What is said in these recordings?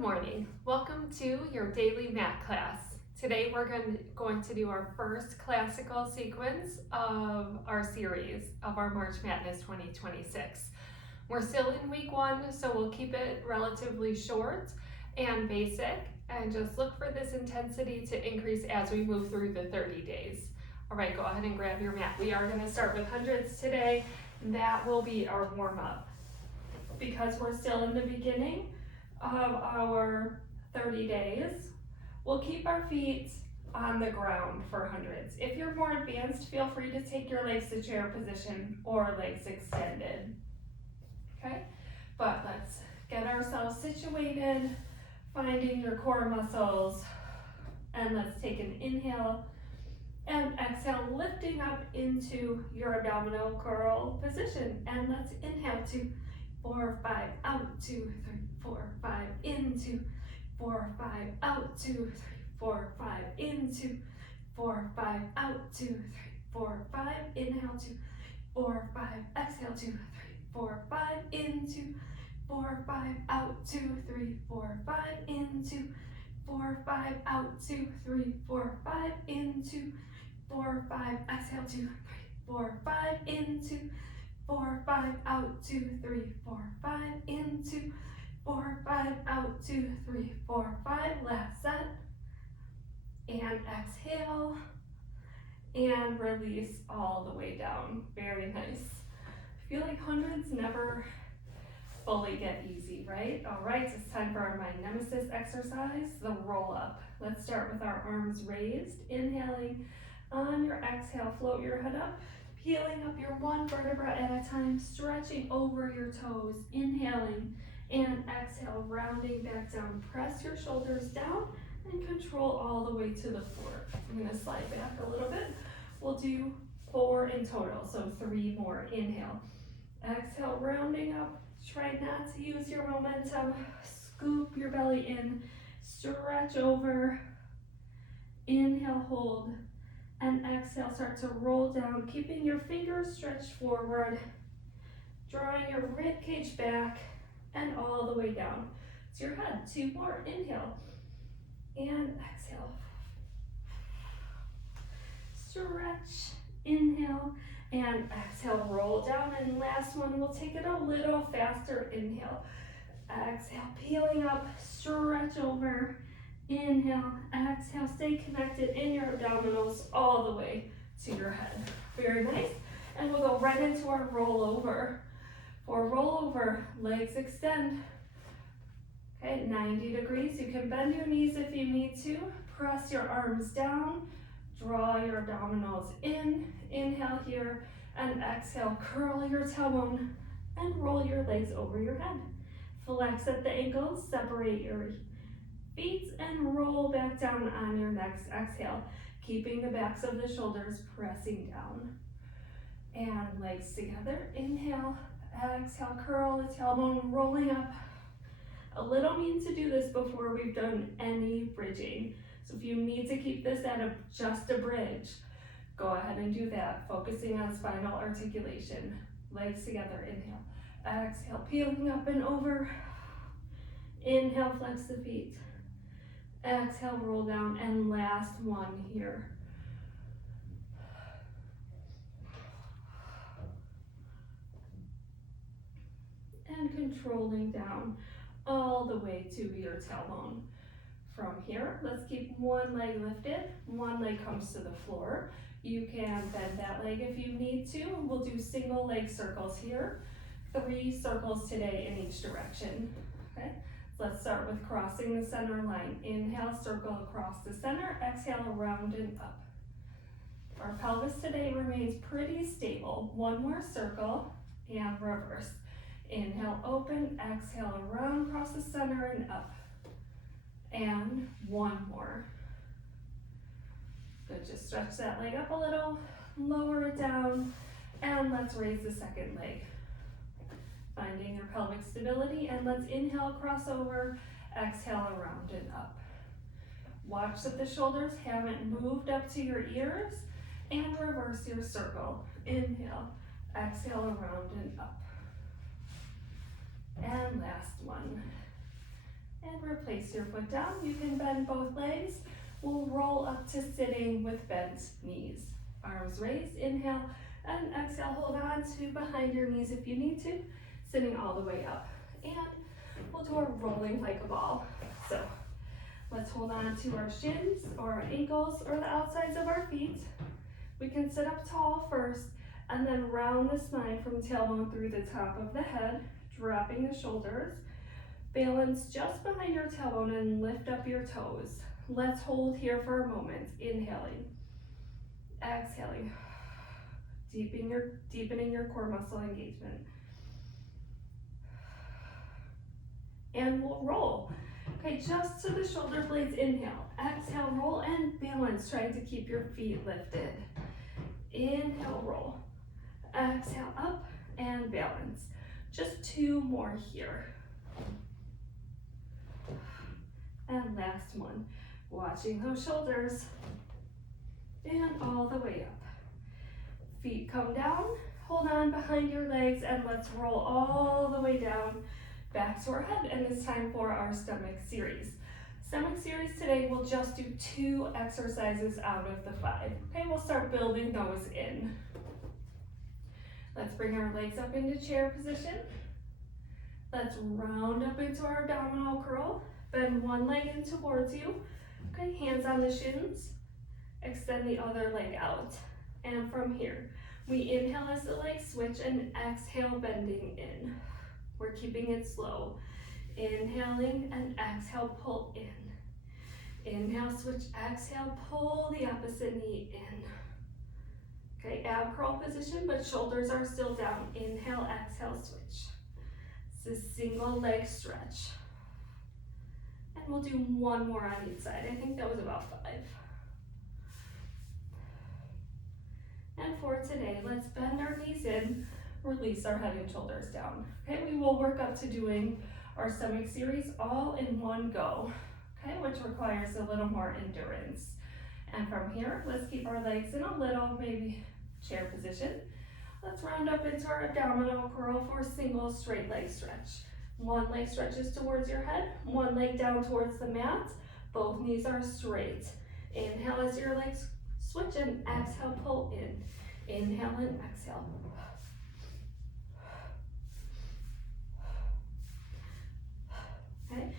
morning. Welcome to your daily math class. Today we're going to do our first classical sequence of our series of our March Madness 2026. We're still in week 1, so we'll keep it relatively short and basic and just look for this intensity to increase as we move through the 30 days. All right, go ahead and grab your mat. We are going to start with hundreds today. That will be our warm-up. Because we're still in the beginning of our 30 days, we'll keep our feet on the ground for hundreds. If you're more advanced, feel free to take your legs to chair position or legs extended. Okay, but let's get ourselves situated, finding your core muscles, and let's take an inhale and exhale, lifting up into your abdominal curl position. And let's inhale to 4, 5, out, 2, 3, 4, 5, into 4, 5, out, 2, 3, 4, 5, into 4, 5, out, 2, 3, 4, 5, inhale 2, 4, 5, exhale 2, 3, 4, 5, into 4, 5, out, 2, 3, 4, 5, into 4, 5, out, 2, 3, 4, 5, into 4, 5, exhale 2, 3, 4, 5, into 4, 5, out, 2, 3, 4, 5, into 4, 5, out, 2, 3, 4, 5, last set, and exhale, and release all the way down. Very nice. I feel like hundreds never fully get easy, right? All right, so it's time for our mind nemesis exercise, the roll up. Let's start with our arms raised, inhaling. On your exhale, float your head up, peeling up your one vertebra at a time, stretching over your toes, inhaling, and exhale, rounding back down. Press your shoulders down and control all the way to the floor. I'm gonna slide back a little bit. We'll do 4 in total, so 3 more. Inhale, exhale, rounding up. Try not to use your momentum. Scoop your belly in, stretch over, inhale, hold, and exhale, start to roll down, keeping your fingers stretched forward, drawing your rib cage back and all the way down to your head. 2 more. Inhale and exhale. Stretch, inhale, and exhale, roll down. And last one, we'll take it a little faster. Inhale, exhale, peeling up, stretch over, inhale, exhale, stay connected in your abdominals all the way to your head. Very nice. And we'll go right into our rollover. For rollover, legs extend. Okay, 90 degrees. You can bend your knees if you need to. Press your arms down. Draw your abdominals in. Inhale here and exhale. Curl your tailbone and roll your legs over your head. Flex at the ankles. Separate your feet and roll back down on your next exhale, keeping the backs of the shoulders pressing down. And legs together. Inhale, exhale, curl the tailbone, rolling up. A little mean to do this before we've done any bridging. So if you need to keep this at just a bridge, go ahead and do that, focusing on spinal articulation. Legs together. Inhale, exhale, peeling up and over. Inhale, flex the feet. Exhale, roll down, and last one here. And controlling down all the way to your tailbone. From here, let's keep one leg lifted, one leg comes to the floor. You can bend that leg if you need to. We'll do single leg circles here. 3 circles today in each direction, okay? Let's start with crossing the center line. Inhale, circle across the center. Exhale, around and up. Our pelvis today remains pretty stable. 1 more circle and reverse. Inhale, open. Exhale, around, across the center and up. And 1 more. Good, just stretch that leg up a little, lower it down, and let's raise the second leg. Finding your pelvic stability, and let's inhale, cross over, exhale, around and up. Watch that the shoulders haven't moved up to your ears, and reverse your circle. Inhale, exhale, around and up. And last one. And reverse. place your foot down. You can bend both legs. We'll roll up to sitting with bent knees. Arms raised, inhale, and exhale, hold on to behind your knees if you need to, sitting all the way up. And we'll do a rolling like a ball. So let's hold on to our shins or our ankles or the outsides of our feet. We can sit up tall first and then round the spine from tailbone through the top of the head, dropping the shoulders. Balance just behind your tailbone and lift up your toes. Let's hold here for a moment. Inhaling, exhaling, deepening your core muscle engagement. And we'll roll. Okay, just to the shoulder blades, inhale, exhale, roll and balance, trying to keep your feet lifted. Inhale, roll, exhale, up and balance. Just 2 more here. And last one, watching those shoulders. And all the way up. Feet come down, hold on behind your legs, and let's roll all the way down back to our head. And it's time for our stomach series. Stomach series today, we'll just do 2 exercises out of the 5. Okay, we'll start building those in. Let's bring our legs up into chair position. Let's round up into our abdominal curl. Bend one leg in towards you. Okay, hands on the shins. Extend the other leg out. And from here, we inhale as the legs switch and exhale, bending in. We're keeping it slow. Inhaling and exhale, pull in. Inhale, switch, exhale, pull the opposite knee in. Okay, ab curl position, but shoulders are still down. Inhale, exhale, switch. It's a single leg stretch. And we'll do 1 more on each side. I think that was about 5. And for today, let's bend our knees in, release our head and shoulders down. Okay, we will work up to doing our stomach series all in one go, okay, which requires a little more endurance. And from here, let's keep our legs in a little, maybe chair position. Let's round up into our abdominal curl for a single straight leg stretch. 1 leg stretches towards your head, 1 leg down towards the mat. Both knees are straight. Inhale as your legs switch and exhale, pull in. Inhale and exhale. Okay,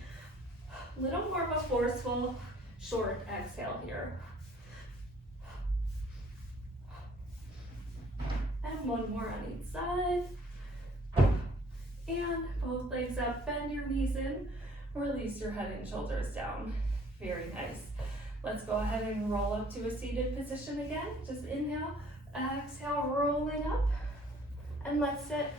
a little more of a forceful, short exhale here. And 1 more on each side. And both legs up, bend your knees in, release your head and shoulders down. Very nice. Let's go ahead and roll up to a seated position again. Just inhale, exhale, rolling up. And let's sit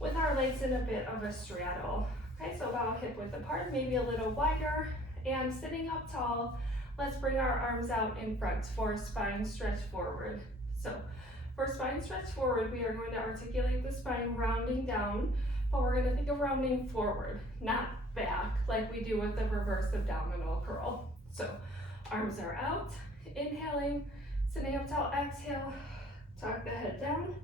with our legs in a bit of a straddle. Okay, so about hip width apart, maybe a little wider. And sitting up tall, let's bring our arms out in front for spine stretch forward. So for spine stretch forward, we are going to articulate the spine rounding down, but we're going to think of rounding forward, not back, like we do with the reverse abdominal curl. So arms are out, inhaling, sitting up tall, exhale, tuck the head down,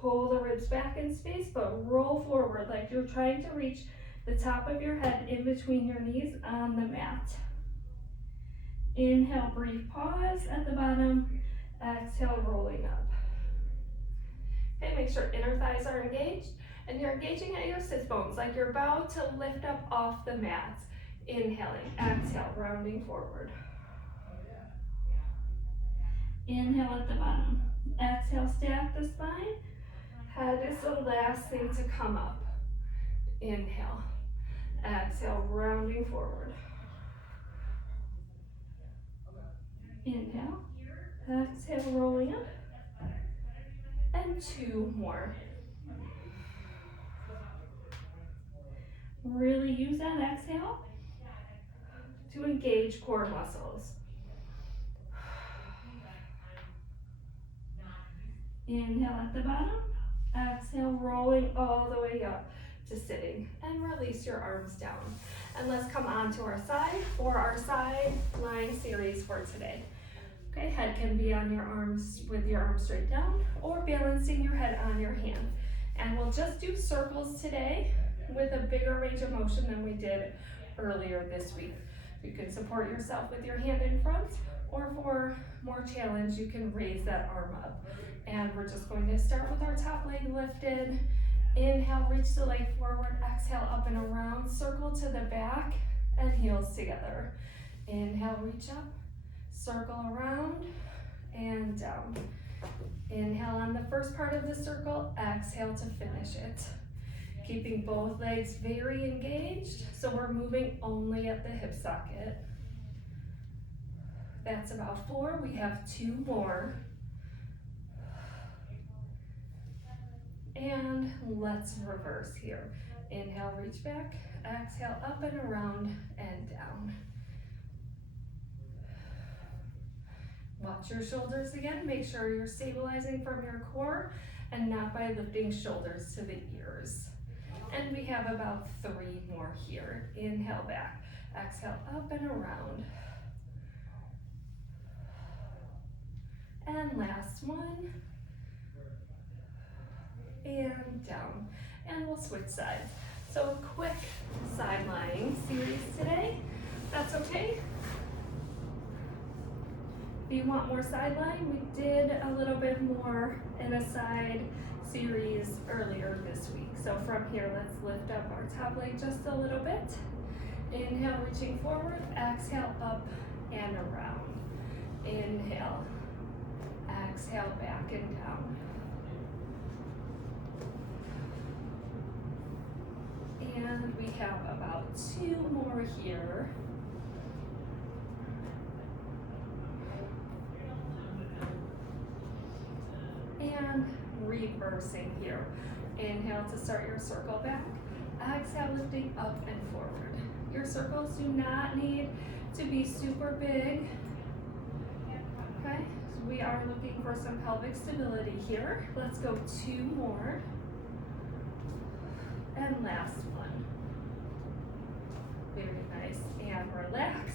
pull the ribs back in space, but roll forward like you're trying to reach the top of your head in between your knees on the mat. Inhale, brief pause at the bottom. Exhale, rolling up. Okay, make sure inner thighs are engaged and you're engaging at your sit bones like you're about to lift up off the mat. Inhaling, exhale, rounding forward. Inhale at the bottom. Exhale, stack the spine. Head is the last thing to come up. Inhale, exhale, rounding forward. Inhale. Exhale, rolling up. And 2 more. Really use that exhale to engage core muscles. Inhale at the bottom. Exhale, rolling all the way up to sitting. And release your arms down. And let's come onto our side for our side lying series for today. Okay, head can be on your arms with your arms straight down or balancing your head on your hand. And we'll just do circles today with a bigger range of motion than we did earlier this week. You can support yourself with your hand in front, or for more challenge, you can raise that arm up. And we're just going to start with our top leg lifted. Inhale, reach the leg forward, exhale, up and around, circle to the back, and heels together. Inhale, reach up, circle around, and down. Inhale on the first part of the circle, exhale to finish it. Keeping both legs very engaged, so we're moving only at the hip socket. That's about 4, we have 2 more. And let's reverse here. Inhale, reach back, exhale, up and around and down. Watch your shoulders again, make sure you're stabilizing from your core and not by lifting shoulders to the ears. And we have about 3 more here. Inhale back, exhale up and around. And last one. And down. And we'll switch sides. So a quick side lying series today. That's okay. If you want more side lying, we did a little bit more in a side series earlier this week. So from here, let's lift up our top leg just a little bit. Inhale, reaching forward, exhale, up and around. Inhale, exhale, back and down. And we have about 2 more here. And reversing here. Inhale to start your circle back. Exhale, lifting up and forward. Your circles do not need to be super big. Okay, so we are looking for some pelvic stability here. Let's go 2 more. And last one. Very nice. And relax.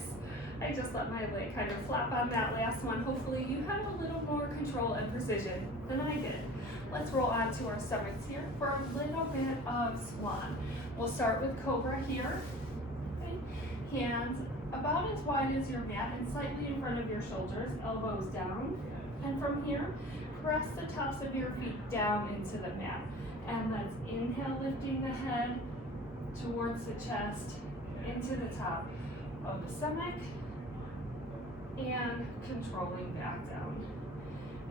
I just let my leg kind of flop on that last one. Hopefully you have a little more control and precision than I did. Let's roll on to our stomachs here for a little bit of swan. We'll start with cobra here. Okay. Hands about as wide as your mat and slightly in front of your shoulders, elbows down. And from here, press the tops of your feet down into the mat. And let's inhale, lifting the head towards the chest, into the top of the stomach, and controlling back down.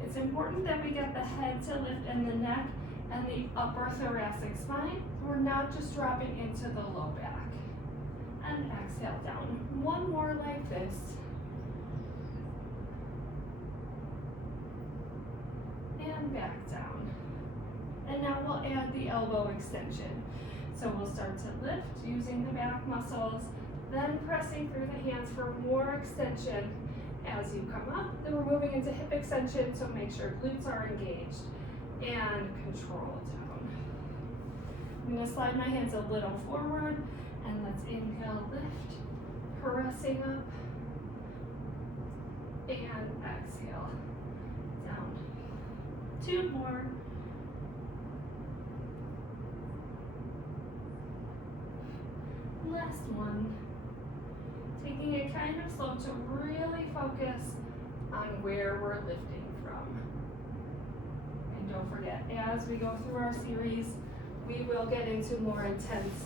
It's important that we get the head to lift and the neck and the upper thoracic spine. We're not just dropping into the low back. And exhale down. 1 more like this. And back down. And now we'll add the elbow extension. So we'll start to lift using the back muscles, then pressing through the hands for more extension as you come up. Then we're moving into hip extension, so make sure glutes are engaged. And control down. I'm going to slide my hands a little forward, and let's inhale, lift, pressing up, and exhale, down. 2 more. Last one. Taking it kind of slow to really focus on where we're lifting from. And don't forget, as we go through our series, we will get into more intense,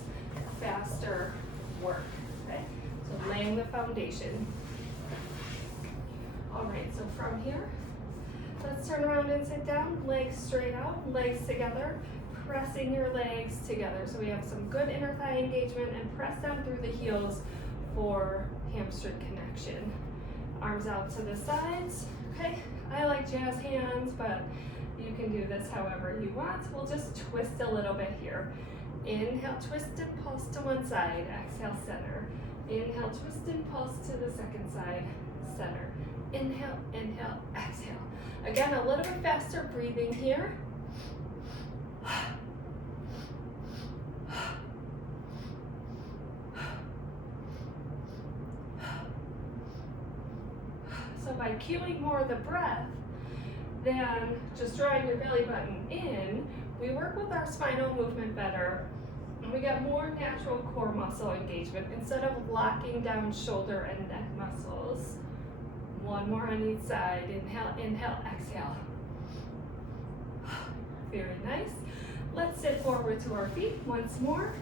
faster work. Okay? So laying the foundation. All right, so from here, let's turn around and sit down, legs straight out, legs together, pressing your legs together. So we have some good inner thigh engagement, and press down through the heels for hamstring connection. Arms out to the sides. Okay, I like jazz hands, but you can do this however you want. We'll just twist a little bit here. Inhale, twist and pulse to one side. Exhale, center. Inhale, twist and pulse to the second side. Center. Inhale, inhale, exhale. Again, a little bit faster breathing here. So by cueing more of the breath than just drawing your belly button in, we work with our spinal movement better we got more natural core muscle engagement instead of locking down shoulder and neck muscles. One more on each side. Inhale, inhale, exhale. Very nice. Let's sit forward to our feet once more.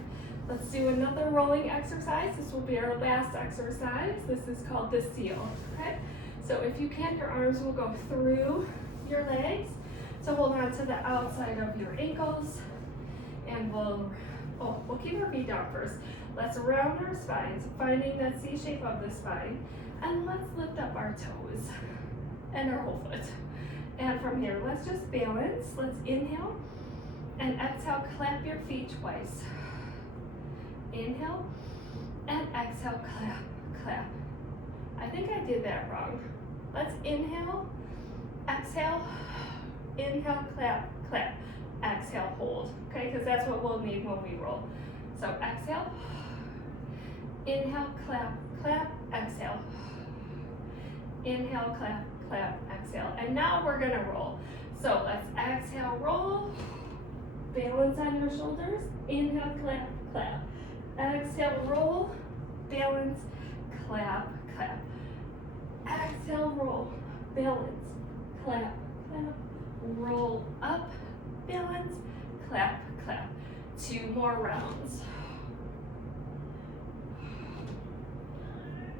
Let's do another rolling exercise. This will be our last exercise. This is called the seal, okay? So if you can, your arms will go through your legs. So hold on to the outside of your ankles, and we'll keep our feet down first. Let's round our spines, finding that C shape of the spine, and let's lift up our toes and our whole foot. And from here, let's just balance. Let's inhale and exhale, clap your feet twice. Inhale and exhale, clap, clap. I think I did that wrong. Let's inhale, exhale, inhale, clap, clap, exhale, hold, okay? Because that's what we'll need when we roll. So exhale, inhale, clap, clap, exhale. Inhale, clap, clap, exhale. And now we're gonna roll. So let's exhale, roll, balance on your shoulders, inhale, clap, clap. Exhale, roll, balance, clap, clap. Exhale, roll, balance, clap, clap. Roll up, balance, clap, clap. 2 more rounds.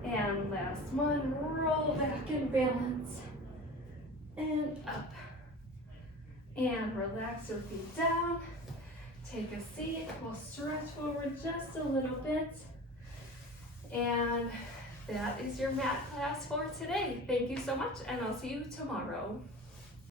And last one, roll back and balance, and up. And relax your feet down. Take a seat, we'll stretch forward just a little bit. And that is your mat class for today. Thank you so much, and I'll see you tomorrow.